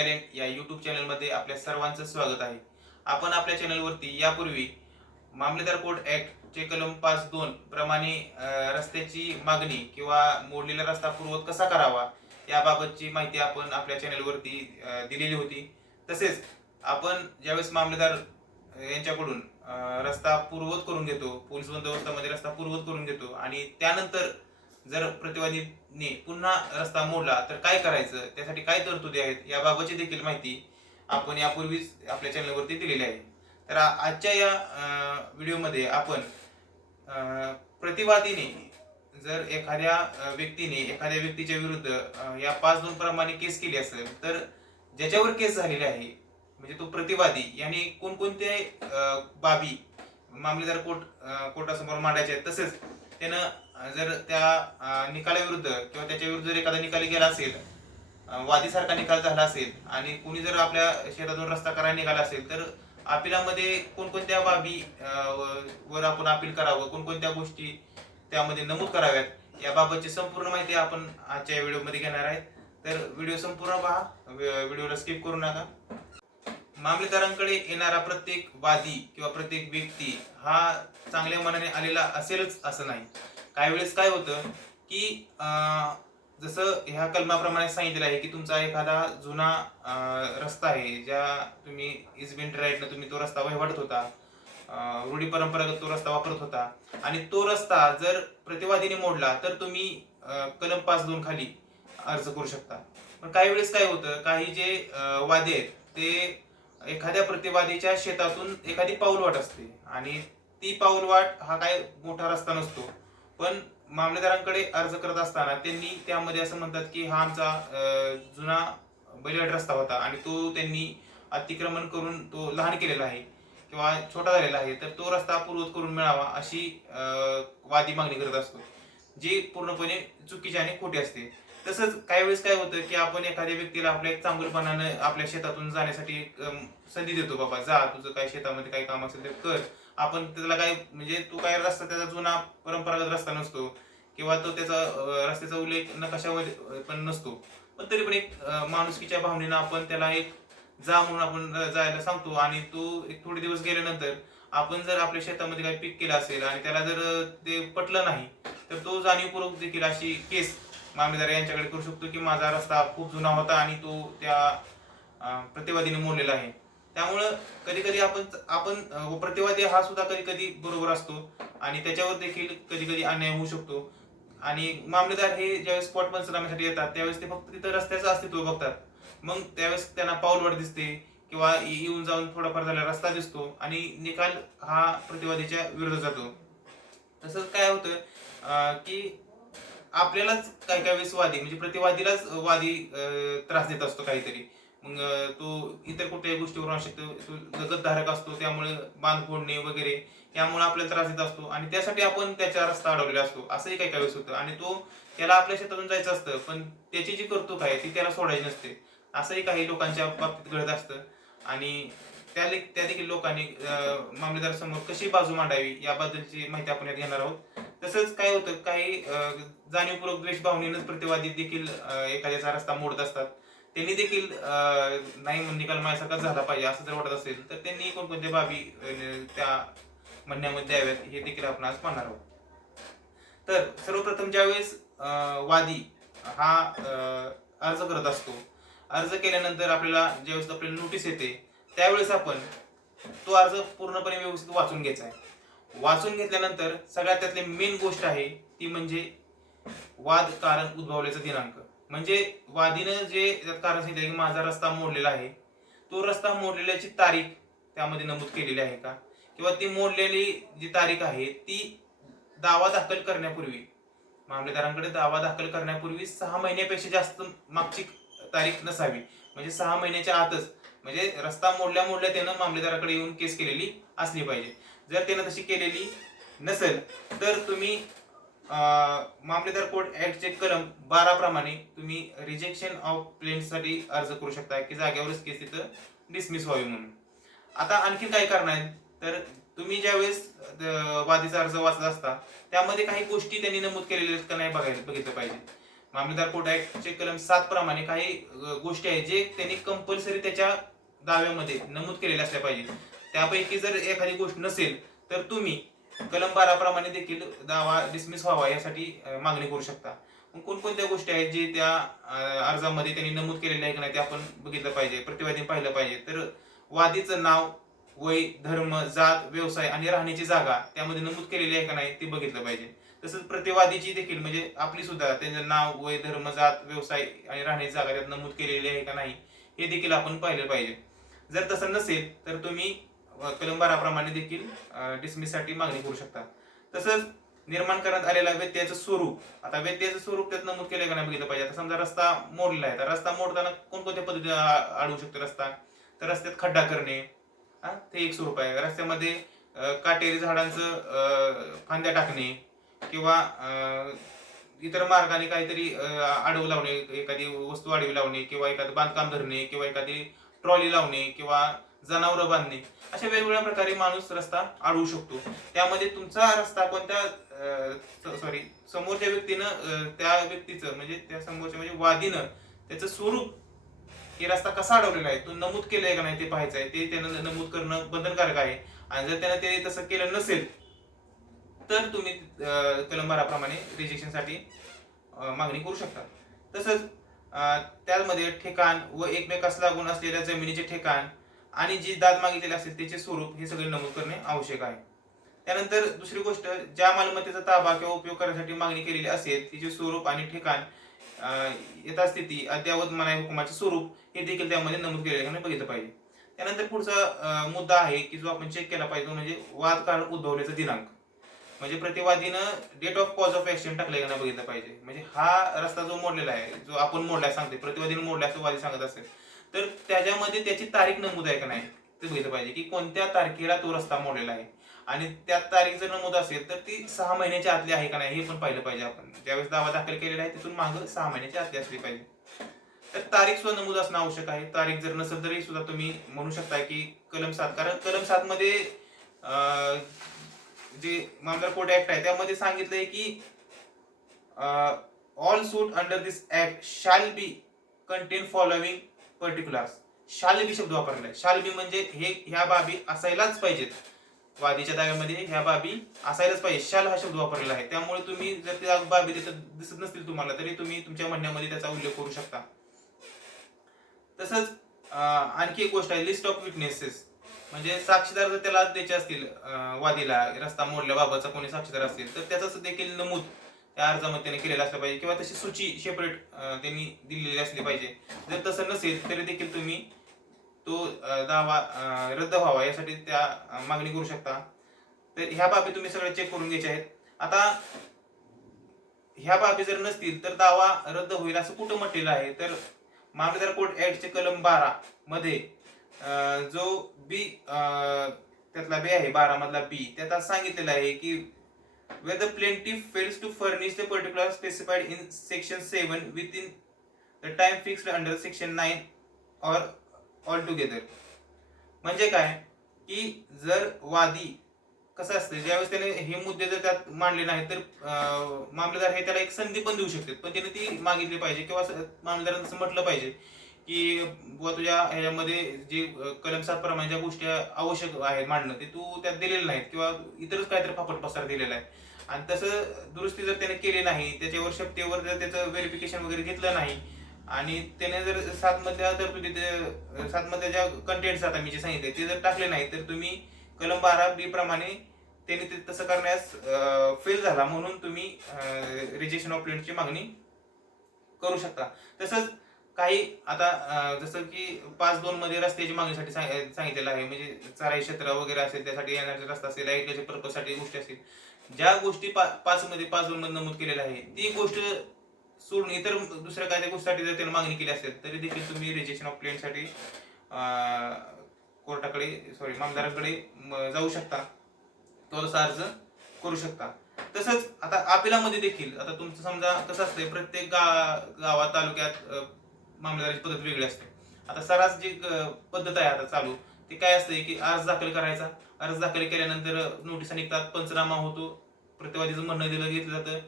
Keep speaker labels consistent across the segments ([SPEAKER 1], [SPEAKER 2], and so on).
[SPEAKER 1] Talent या YouTube चॅनलमध्ये आपल्या सर्वांचं स्वागत आहे. आपण आपल्या चॅनलवरती यापूर्वी मामलेदार कोड ऍक्ट चे कलम पाच दोन प्रमाणे रस्त्याची मागणी किंवा मोडलेला रस्ता पूर्वत कसा करावा याबाबतची माहिती आपण आपल्या चॅनलवरती दिलेली होती. तसेच आपण ज्यावेळेस मामलेदार यांच्याकडून रस्ता पूर्वत करून घेतो पोलीस बंदोबस्तामध्ये रस्ता पूर्वत करून घेतो आणि त्यानंतर जर प्रतिवादीने पुन्हा रस्ता मोडला तर काय करायचं? त्यासाठी काय तरतुदी आहेत? याबाबतची देखील माहिती आपण यापूर्वीच आपल्या चॅनलवरती दिलेली आहे. तर आजच्या या व्हिडिओमध्ये आपण प्रतिवादीने जर एखाद्या व्यक्तीने एखाद्या व्यक्तीच्या विरुद्ध या पाच दोन प्रमाणे केस केली असेल तर ज्याच्यावर केस झालेली आहे म्हणजे तो प्रतिवादी याने कोणकोणते बाबी मामलेदार कोर्ट कोर्टासमोर मांडायचे आहेत तसेच त्यानं जर त्या निकालाविरुद्ध किंवा त्याच्या विरुद्ध जर एखादा निकाल गेला असेल वादीसारखा निकाल झाला असेल आणि कुणी जर आपल्या शेतातून रस्ता करायला निघाला असेल तर अपिलामध्ये कोणकोणत्या बाबी वर आपण अपील करावं कोणकोणत्या गोष्टी त्यामध्ये नमूद कराव्यात याबाबतची संपूर्ण माहिती आपण आजच्या या व्हिडिओमध्ये घेणार आहे. तर व्हिडिओ संपूर्ण पहा व्हिडिओला स्किप करू नका. मामलेदारांकडे येणारा प्रत्येक वादी किंवा प्रत्येक व्यक्ती हा चांगल्या मनाने आलेला असेलच असं नाही. काही वेळेस काय होतं की जसं ह्या कलमाप्रमाणे सांगितलेलं आहे की तुमचा एखादा जुना रस्ता आहे ज्या तुम्ही इजबेंट राईटनं तुम्ही तो रस्ता वहिवाटत होता रूढी परंपरागत तो रस्ता वापरत होता आणि तो रस्ता जर प्रतिवादीने मोडला तर तुम्ही कलम पाच दोन खाली अर्ज करू शकता. पण काही वेळेस काय होतं काही जे वादे आहेत ते एखाद्या प्रतिवादीच्या शेतातून एखादी पाऊलवाट असते आणि ती पाऊलवाट हा काय मोठा रस्ता नसतो. पण मामलेदारांकडे अर्ज करत असताना त्यांनी त्यामध्ये असं म्हणतात की हा आमचा जुना बैलगाडी रस्ता होता आणि तो त्यांनी अतिक्रमण करून तो लहान केलेला आहे किंवा छोटा झालेला आहे तर तो रस्ता पूर्वत करून मिळावा अशी वादी मागणी करत असतो जी पूर्णपणे चुकीची आणि खोटी असते. तसंच काही वेळेस काय होतं की आपण एखाद्या व्यक्तीला आपल्या एक चांगुलपणानं आपल्या शेतातून जाण्यासाठी संधी देतो बाबा जा तुझं काय शेतामध्ये काही काम असेल ते कर. आपण त्याला काय म्हणजे तो काय रस्ता त्याचा जुना परंपरागत रस्ता नसतो किंवा तो त्याचा रस्त्याचा उल्लेख नकाशामध्ये पण नसतो. पण तरी पण एक माणुसकीच्या भावनेनं आपण त्याला एक जा म्हणून आपण जायला सांगतो आणि तो एक थोडे दिवस गेल्यानंतर आपण जर आपल्या शेतामध्ये काही पीक केलं असेल आणि त्याला जर ते पटलं नाही तर तो जाणीवपूर्वक देखील अशी केस मामलेदार यांच्याकडे करू शकतो की माझा रस्ता खूप जुना होता आणि तो त्या प्रतिवादीने मोडलेला आहे. त्यामुळं कधी कधी आपण आपण प्रतिवादी हा सुद्धा कधी कधी बरोबर असतो आणि त्याच्यावर देखील कधी कधी अन्याय होऊ शकतो. आणि मामलेदार हे ज्यावेळेस स्पॉट पंचनाम्यासाठी येतात त्यावेळेस ते फक्त तिथं रस्त्याचं अस्तित्व बघतात. मग त्यावेळेस त्यांना पाऊलवाट दिसते किंवा येऊन जाऊन थोडाफार झाला रस्ता दिसतो आणि निकाल हा प्रतिवादीच्या विरोधात जातो. तसंच काय होतं की आपल्यालाच काही काही वेळेस वादी म्हणजे प्रतिवादीलाच वादी त्रास देत असतो काहीतरी. मग तो इतर कुठल्याही गोष्टीवर शकतो जगतधारक असतो त्यामुळे बांध फोडणे वगैरे यामुळे आपल्याला त्रास देत असतो. आणि त्यासाठी आपण त्याचा रस्ता अडवलेला असतो. असंही काही काही वेळेस होतं. आणि तो त्याला आपल्या शेतातून जायचं असतं पण त्याची जी कर्तुक आहे ती त्याला सोडायची नसते. असंही काही लोकांच्या बाबतीत घडत असतं. आणि त्या देखील लोकांनी मामलेदार समोर कशी बाजू मांडावी याबद्दलची माहिती आपण यात घेणार आहोत. तसंच काय होतं काही जाणीवपूर्वक द्वेष भावनेनंच प्रतिवादी देखील एखाद्याचा रस्ता मोडत असतात. त्यांनी देखील नाही म्हणून निकाल माझ्यासारखाच झाला पाहिजे असं जर वाटत असेल तर त्यांनी कोणकोणत्या बाबी त्या म्हणण्यामध्ये द्याव्यात हे देखील आपण आज पाहणार आहोत. तर सर्वप्रथम ज्यावेळेस वादी हा अर्ज करत असतो अर्ज केल्यानंतर आपल्याला ज्यावेळेस आपल्याला नोटीस येते त्यावेळेस आपण तो अर्ज पूर्णपणे व्यवस्थित वाचून घ्यायचा आहे. वाचून घेतल्यानंतर सगळ्यात त्यातली मेन गोष्ट आहे ती म्हणजे वाद कारण उद्भवल्याचा दिनांक. म्हणजे वादीनं जे त्यात कारण सांगितलं की माझा रस्ता मोडलेला आहे तो रस्ता मोडलेल्याची तारीख त्यामध्ये नमूद केलेली आहे का? किंवा ती मोडलेली जी तारीख आहे ती दावा दाखल करण्यापूर्वी मामलेदारांकडे दावा दाखल करण्यापूर्वी सहा महिन्यापेक्षा जास्त मागची तारीख नसावी. म्हणजे सहा महिन्याच्या आतच म्हणजे रस्ता मोडल्या मोडल्या त्यानं मामलेदाराकडे येऊन केस केलेली असली पाहिजे. जर त्यानं तशी केलेली नसेल तर तुम्ही मामलेदार कोर्ट ऍक्टचे कलम बारा प्रमाणे तुम्ही रिजेक्शन ऑफसाठी अर्ज करू शकता की जागेवरच केस तिथं डिसमिस व्हावी म्हणून. आता आणखी काय करणार आहेत. तर तुम्ही ज्यावेळेस वादीचा अर्ज वाचला असता त्यामध्ये काही गोष्टी त्यांनी नमूद केलेल्या आहेत का नाही बघायला बघितलं पाहिजे. मामलेदार कोर्ट ऍक्टचे कलम सात प्रमाणे काही गोष्टी आहेत जे त्यांनी कंपल्सरी त्याच्या दाव्यामध्ये नमूद केलेल्या असल्या पाहिजे त्यापैकी जर एखादी गोष्ट नसेल तर तुम्ही कलम बाराप्रमाणे देखील दावा डिसमिस व्हावा यासाठी मागणी करू शकता. कोणकोणत्या गोष्टी आहेत जे त्या अर्जामध्ये त्यांनी नमूद केलेल्या आहे की नाही ते आपण बघितलं पाहिजे प्रतिवादी पाहिलं पाहिजे. तर वादीचं नाव वय धर्म जात व्यवसाय आणि राहण्याची जागा त्यामध्ये नमूद केलेली आहे का नाही ते बघितलं पाहिजे. तसंच प्रतिवादीची देखील म्हणजे आपली सुद्धा त्यांचं नाव वय धर्म जात व्यवसाय आणि राहण्याची जागा त्यात नमूद केलेली आहे का नाही हे देखील आपण पाहिलं पाहिजे. जर तसं नसेल तर तुम्ही कलम बाराप्रमाणे देखील डिसमिससाठी मागणी करू शकता. तसंच निर्माण करण्यात आलेला व्यत्ययाचं स्वरूप आता व्यत्ययाचं स्वरूप त्यात नमूद केलं का नाही बघितलं पाहिजे. आता समजा रस्ता मोडलेला आहे तर रस्ता मोडताना कोणकोणत्या पद्धतीने आ- अडवू शकतो रस्ता? तर रस्त्यात खड्डा करणे हा ते एक स्वरूप आहे. रस्त्यामध्ये काटेरी झाडांचं फांद्या टाकणे किंवा इतर मार्गाने काहीतरी आडवू लावणे एखादी वस्तू आडवी लावणे किंवा एखादं बांधकाम धरणे किंवा एखादी ट्रॉली लावणे किंवा जनावरं बांधणे. अशा वेगवेगळ्या प्रकारे माणूस रस्ता अडवू शकतो. त्यामध्ये तुमचा रस्ता कोणत्या सॉरी समोरच्या व्यक्तीनं त्या व्यक्तीचं म्हणजे त्या समोरच्या म्हणजे वादीनं त्याचं स्वरूप की रस्ता कसा अडवलेला आहे? तो नमूद केलाय का नाही ते पाहायचं आहे. ते त्यानं नमूद करणं बंधनकारक आहे. आणि जर त्यानं ते तसं केलं नसेल तर तुम्ही कलम बाराप्रमाणे रिजेक्शनसाठी मागणी करू शकता. तसंच त्यामध्ये ठिकाण व एकमेकास लागून असलेल्या जमिनीचे ठिकाण आणि जी दाद मागितलेली असेल त्याचे स्वरूप हे सगळे नमूद करणे आवश्यक आहे. त्यानंतर दुसरी गोष्ट ज्या मालमत्तेचा ताबा किंवा उपयोग करण्यासाठी मागणी केलेली असेल तिचे स्वरूप आणि ठिकाण यथास्थिती अद्ययावत मनाई हुकुमाचे स्वरूप हे देखील त्यामध्ये नमूद केलेले आहे, बघितलं पाहिजे. त्यानंतर पुढचा मुद्दा आहे की जो आपण चेक केला पाहिजे तो म्हणजे वाद कारण उद्भवल्याचा दिनांक. म्हणजे प्रतिवादीनं date of cause of action टाकले का बघितलं पाहिजे. म्हणजे हा रस्ता जो मोडलेला आहे जो आपण मोडलाय सांगते प्रतिवादीनं मोडला असं वादी सांगत असेल. तर त्याच्यामध्ये त्याची तारीख नमूद आहे का नाही? ते बघितलं पाहिजे की कोणत्या तारखेला तो रस्ता मोडलेला आहे. आणि त्या तारीख जर नमूद असेल तर ती सहा महिन्याच्या आतली आहे का नाही हे पण पाहिलं पाहिजे आपण. ज्यावेळेस दावा दाखल केलेला आहे तिथून मागं सहा महिन्याच्या आतली असली पाहिजे. तर तारीख सुद्धा नमूद असणं आवश्यक आहे. तारीख जर नसेल तरी सुद्धा तुम्ही म्हणू शकता की कलम सात. कारण कलम सात मध्ये जे मामदार कोर्ट ऍक्ट आहे त्यामध्ये सांगितलंय की all suit under this act shall be contain following particulars shall be शब्द वापरलेला आहे शाल बी म्हणजे हे ह्या बाबी असायलाच पाहिजेत. वादीच्या दाव्यामध्ये ह्या बाबी असायलाच पाहिजे शाल हा शब्द वापरलेला आहे. त्यामुळे तुम्ही जर त्या बाबी तिथं दिसत नसतील तुम्हाला तरी तुम्ही तुमच्या म्हणण्यामध्ये त्याचा उल्लेख करू शकता. तसंच आणखी एक गोष्ट आहे लिस्ट ऑफ विटनेसेस म्हणजे साक्षीदार जर त्याला द्यायचे असतील वादीला रस्ता मोडल्याबाबतचा कोणी साक्षीदार असतील तर त्याचं देखील नमूद त्या अर्जामध्ये त्याने केलेलं असलं पाहिजे किंवा तशी सूची सेपरेट त्यांनी दिलेली असली पाहिजे. जर तसं नसेल तरी देखील तुम्ही तो दावा रद्द व्हावा यासाठी त्या मागणी करू शकता. तर ह्या बाबी तुम्ही सगळ्या चेक करून घ्यायच्या आहेत. आता ह्या बाबी जर नसतील तर दावा रद्द होईल असं कुठं म्हटलेलं आहे? तर मामलेदार कोर्ट ऍक्टचे कलम बारा मध्ये जो बी त्यातला बी आहे बारा मधला बी त्यात सांगितलेलं आहे की where the plaintiff fails to furnish the particular specified in section seven within the the time fixed under section nine or all म्हणजे काय? की जर वादी कसं असतं? ज्यावेळेस त्याने हे मुद्दे जर त्यात मांडले नाही तर अं, मामलेदार हे त्याला एक संधी पण देऊ शकतात. पण त्याने ती मागितली पाहिजे किंवा स- म्हटलं पाहिजे. की बुवा तुझ्या ह्याच्यामध्ये जे कलम सात प्रमाणे ज्या गोष्टी आवश्यक आहेत मांडणं ते तू त्यात दिलेलं नाहीत किंवा इतरच काहीतरी फापट पसार दिलेला आहे. आणि तसं दुरुस्ती जर त्याने केली नाही त्याच्यावर शक्तीवर जर त्याचं व्हेरिफिकेशन वगैरे घेतलं नाही आणि त्याने जर सात मधल्या तरतुदी सात मधल्या ज्या कंटेंट्स आता मी जे सांगितले ते जर टाकले नाही तर तुम्ही कलम बारा बी प्रमाणे त्याने ते तसं करण्यास फेल झाला म्हणून तुम्ही रिजेक्शन ऑफ प्लेंटची मागणी करू शकता. तसंच काही आता जसं की पाच दोन मध्ये रस्त्याची मागणीसाठी सांगितलेलं आहे. म्हणजे चराई क्षेत्र वगैरे असेल त्यासाठी येणारा रस्ता असेल लाईटच्या पर्पजसाठी गोष्टी असतील. ज्या गोष्टी पाच मध्ये पाच दोन मध्ये नमूद केलेल्या आहे ती गोष्ट सोडून इतर दुसऱ्या काय त्या गोष्टीसाठी जर त्याला मागणी केली असेल तरी देखील तुम्ही रिजेक्शन ऑफ प्लेनसाठी कोर्टाकडे सॉरी मामदाराकडे जाऊ शकता. तो तसा अर्ज करू शकता. तसंच आता अपिलामध्ये देखील आता तुमचं समजा कसं असतंय प्रत्येक गा गावात तालुक्यात मामलेदाराची पद्धत वेगळी असते. आता सरास जी पद्धत आहे आता चालू ते काय असते की अर्ज दाखल करायचा. अर्ज दाखल केल्यानंतर नोटिसा निघतात पंचनामा होतो प्रतिवादीचं म्हणणं दिलं घेतलं जातं.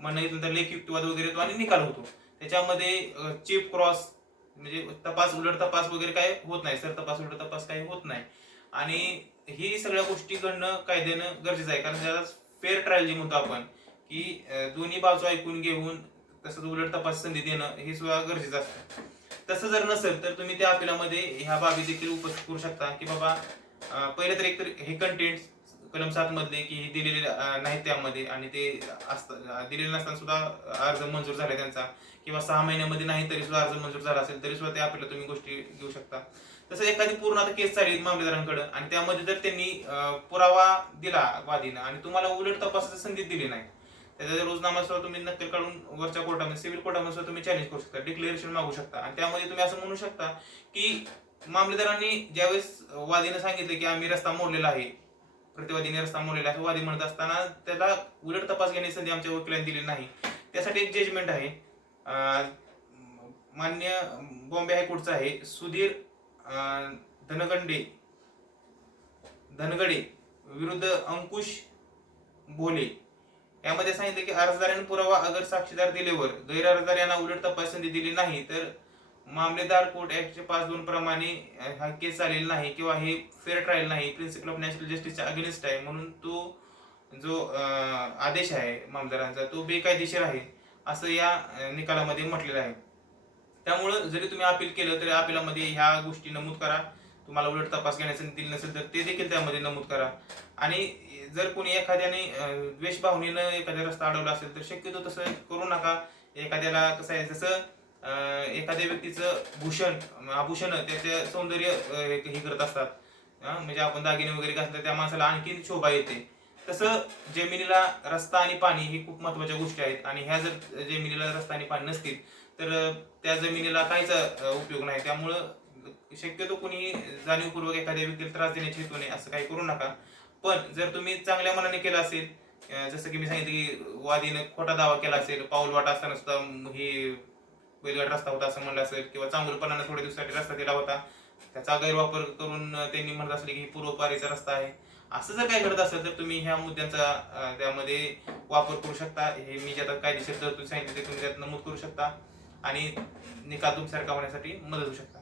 [SPEAKER 1] म्हणणं घेतल्यानंतर लेख युक्तिवाद वगैरे येतो आणि निकाल होतो. त्याच्यामध्ये चीफ क्रॉस म्हणजे तपास उलट तपास वगैरे काय होत नाही. सर तपास उलट तपास काही होत नाही. आणि ही सगळ्या गोष्टी घडणं कायद्यानं गरजेचं आहे. कारण त्याला फेअर ट्रायल जे म्हणतो आपण की दोन्ही बाजू ऐकून घेऊन तसंच उलट तपास संधी देणं हे सुद्धा गरजेचं असतं. तसं जर नसेल तर तुम्ही त्या अपिलामध्ये ह्या बाबी देखील उपस्थित करू शकता की बाबा पहिले तर एकतर हे कंटेंट कलम सात मधले की हे दिलेले नाहीत त्यामध्ये आणि ते असता दिलेले नसताना सुद्धा अर्ज मंजूर झाला त्यांचा किंवा सहा महिन्यामध्ये नाही तरी सुद्धा अर्ज मंजूर झाला असेल तरी सुद्धा त्या आपल्याला तुम्ही गोष्टी घेऊ शकता. तसं एखादी पूर्ण आता केस चालली मामलेदारांकडे आणि त्यामध्ये जर त्यांनी पुरावा दिला वादीनं आणि तुम्हाला उलट तपासाची संधी दिली नाही त्याचा रोजनामा सुद्धा तुम्ही नक्कल काढून वरच्या कोर्टामध्ये सिव्हिल कोर्टामध्ये सुद्धा तुम्ही चॅलेंज करू शकता डिक्लेरेशन मागू शकता. आणि त्यामध्ये तुम्ही असं म्हणू शकता की मामलेदारांनी ज्यावेळेस वादीनं सांगितलं की आम्ही रस्ता मोडलेला आहे प्रतिवादीने रस्ता मोडलेला आहे असं वादी म्हणत असताना त्याला उलट तपास घेण्याची संधी आमच्या वकिलांनी दिली नाही. त्यासाठी एक जजमेंट आहे. मान्य बॉम्बे हायकोर्टचं आहे सुधीर धनगंडे धनगडे विरुद्ध अंकुश भोले. यामध्ये सांगितलं की अर्जदाराने पुरावा अगर साक्षीदार दिलेवर गैर अर्जदार यांना उलट तपास संधी दिली नाही तर मामलेदार कोर्ट ऍक्टचे पाच दोन प्रमाणे हा केस चालेल नाही किंवा हे फेअर ट्रायल नाही. प्रिन्सिपल ऑफ नॅशनल जस्टिसच्या अगेन्स्ट आहे म्हणून तो जो आदेश आहे मामदारांचा तो बेकायदेशीर आहे असं या निकालामध्ये म्हटलेलं आहे. त्यामुळं जरी तुम्ही अपील केलं तरी अपिलामध्ये ह्या गोष्टी नमूद करा. तुम्हाला उलट तपास घेण्याचं दिली नसेल तर ते देखील त्यामध्ये नमूद करा. आणि जर कोणी एखाद्याने द्वेषभावनेनं एखाद्या रस्ता अडवला असेल तर शक्यतो तसं करू नका. एखाद्याला कसं आहे जसं एखाद्या व्यक्तीचं भूषण आभूषण त्याचं सौंदर्य हे हे करत असतात. म्हणजे आपण दागिने वगैरे घातले तर त्या माणसाला आणखीन शोभा येते. तसं जमिनीला रस्ता आणि पाणी ही खूप महत्त्वाच्या गोष्टी आहेत. आणि ह्या जर जमिनीला रस्ता आणि पाणी नसतील तर त्या जमिनीला काहीच उपयोग नाही. त्यामुळं शक्यतो कोणी जाणीवपूर्वक एखाद्या व्यक्तीला त्रास देण्याची नाही असं काही करू नका. पण जर तुम्ही चांगल्या मनाने केलं असेल जसं की मी सांगितलं की वादीने खोटा दावा केला असेल पाऊल वाटा असताना सुद्धा हे बैलगाड रस्ता होता असं म्हणलं असेल किंवा चांगलपणाने थोड्या दिवसासाठी रस्ता दिला होता त्याचा गैरवापर करून त्यांनी म्हणत असले की पूर्वपारीचा रस्ता आहे. असं जर काय घडत असेल तर तुम्ही ह्या मुद्द्यांचा त्यामध्ये वापर करू शकता. हे मी ज्यात कायदेशीर जर तुम्ही सांगितलं ते तुम्ही त्यात नमूद करू शकता आणि निकाल तुमच्यासारखा होण्यासाठी मदत होऊ शकता.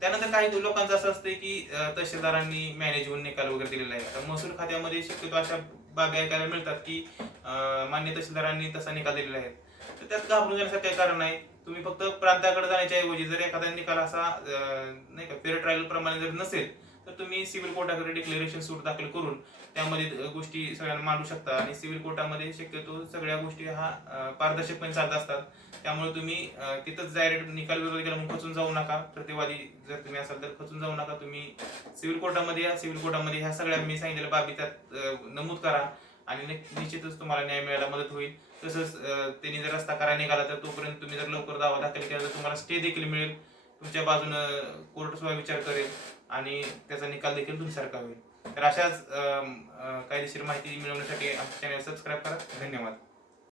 [SPEAKER 1] त्यानंतर काही लोकांचं असं असतं की तहसीलदारांनी मॅनेज होऊन निकाल वगैरे दिलेला आहे. तर महसूल खात्यामध्ये शक्यतो अशा बाबी ऐकायला मिळतात की मान्य तहसीलदारांनी तसा निकाल दिलेला आहे. तर त्यात घाबरून जाण्याचं काही कारण नाही. तुम्ही फक्त प्रांताकडे जाण्याच्या ऐवजी जर एखादा निकाल असा नाही का फेअर ट्रायल प्रमाणे जर नसेल तर तुम्ही सिव्हिल कोर्टाकडे डिक्लेरेशन सूट दाखल करून त्यामध्ये गोष्टी सगळ्यांना मांडू शकता. आणि सिव्हिल कोर्टामध्ये शक्यतो सगळ्या गोष्टी हा पारदर्शकपणे चालत असतात. त्यामुळे तुम्ही तिथंच डायरेक्ट निकाल विरोध केला म्हणून खचून जाऊ नका. प्रतिवादी जर तुम्ही असाल तर खचून जाऊ नका. तुम्ही सिव्हिल कोर्टामध्ये या. सिव्हिल कोर्टामध्ये ह्या सगळ्या मी सांगितलेल्या बाबी त्यात नमूद करा. आणि निश्चितच तुम्हाला न्याय मिळायला मदत होईल. तसंच त्यांनी जर रस्ता करा निघाला तर तोपर्यंत तुम्ही जर लवकर दावा दाखल केला तर तुम्हाला स्टे देखील मिळेल. तुमच्या बाजूनं कोर्ट सुद्धा विचार करेल. आणि त्याचा निकाल देखील तुमच्यासारखा होईल. तर अशाच कायदेशीर माहिती मिळवण्यासाठी आमच्या चॅनल सबस्क्राईब करा. धन्यवाद.